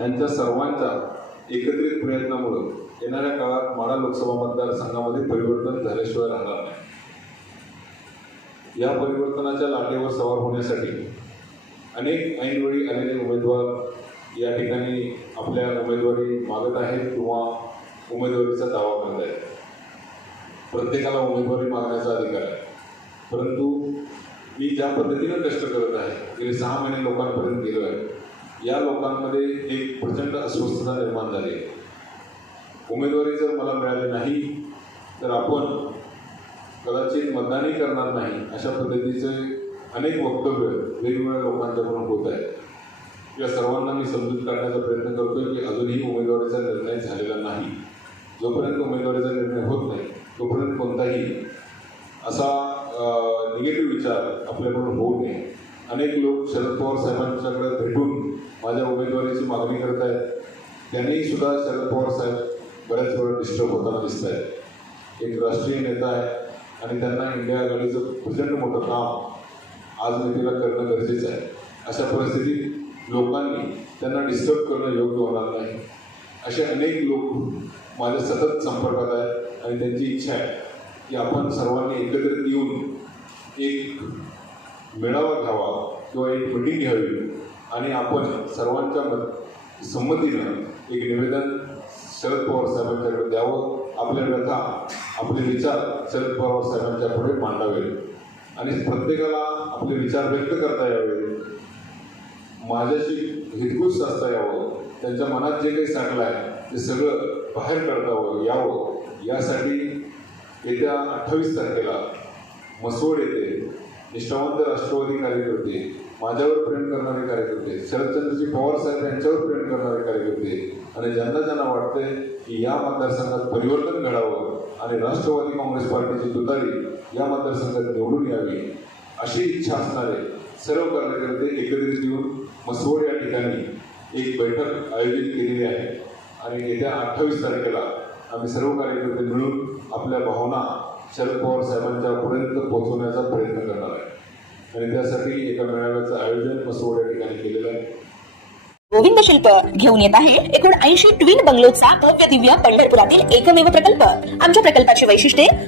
यांच्या सर्वांच्या एकत्रित प्रयत्नामुळे येणाऱ्या काळात माडा लोकसभा मतदारसंघामध्ये परिवर्तन झाल्याशिवाय राहणार नाही. या परिवर्तनाच्या लाटेवर सवार होण्यासाठी अनेक ऐनवेळी आलेले उमेदवार या ठिकाणी आपल्या उमेदवारी मागत आहेत किंवा उमेदवारीचा दावा करत आहेत. प्रत्येकाला उमेदवारी मागण्याचा अधिकार आहे. परंतु मी ज्या पद्धतीनं कष्ट करत आहे गेले सहा महिने लोकांपर्यंत गेलो आहे या लोकांमध्ये एक प्रचंड अस्वस्थता निर्माण झाली उमेदवारी जर मला मिळाली नाही तर आपण कदाचित मतदानही करणार नाही अशा पद्धतीचे अनेक वक्तव्य वेगवेगळ्या लोकांच्याकडून होत आहेत. या सर्वांना मी समजूत काढण्याचा प्रयत्न करतोय की अजूनही उमेदवारीचा निर्णय झालेला नाही. जोपर्यंत उमेदवारीचा निर्णय होत नाही तोपर्यंत कोणताही असा निगेटिव्ह विचार आपल्याकडून होऊ नये. अनेक लोक शरद पवार साहेबांच्याकडे भेटून माझ्या उमेदवारीची मागणी करत आहेत त्यांनी सुद्धा शरद पवार साहेब बऱ्याच वेळा डिस्टर्ब होताना दिसत आहेत एक राष्ट्रीय नेता आहे आणि त्यांना इंडिया आघाडीचं प्रचंड मोठं काम आज नेतेला करणं गरजेचं आहे. अशा परिस्थितीत लोकांनी त्यांना डिस्टर्ब करणं योग्य होणार नाही. असे अनेक लोक माझ्या सतत संपर्कात आहेत आणि त्यांची इच्छा आहे की आपण सर्वांनी एकत्रित येऊन एक मेळावा घ्यावा. किंवा एक मिटिंग घ्यावी. आणि आपण सर्वांच्या मत संमतीनं एक निवेदन शरद पवार साहेबांच्याकडे द्यावं. आपल्या व्यथा आपले विचार शरद पवार साहेबांच्या पुढे मांडावे. आणि प्रत्येकाला आपले विचार व्यक्त करता यावे. माझ्याशी हितगुज असता यावं. त्यांच्या मनात जे काही साठलं आहे ते सगळं बाहेर काढतावं यावं. यासाठी येत्या अठ्ठावीस तारखेला मसवड येते. निष्ठावंत राष्ट्रवादी कार्यकर्ते माझ्यावर प्रेम करणारे कार्यकर्ते शरदचंद्रजी पवार साहेब यांच्यावर प्रेम करणारे कार्यकर्ते आणि ज्यांना ज्यांना वाटतंय की या मतदारसंघात परिवर्तन घडावं आणि राष्ट्रवादी काँग्रेस पार्टीची तुतारी या मतदारसंघात निवडून यावी अशी इच्छा असणारे सर्व कार्यकर्ते एकत्रित येऊन मसवड या ठिकाणी एक बैठक आयोजित केलेली आहे. आणि येत्या अठ्ठावीस तारखेला आम्ही सर्व कार्यकर्ते मिळून आपल्या भावना शरद पवार साहेबांच्यापर्यंत पोहोचवण्याचा प्रयत्न करणार आहे. आणि त्यासाठी एका मेळाव्याचं आयोजन मसवड या ठिकाणी केलेलं आहे. गोविंद शिल्प घेऊन येत आहे एकूण ऐंशी ट्विन बंगलोचा भव्य दिव्य पंढरपुरातील एकमेव प्रकल्प. आमच्या प्रकल्पाची वैशिष्ट्ये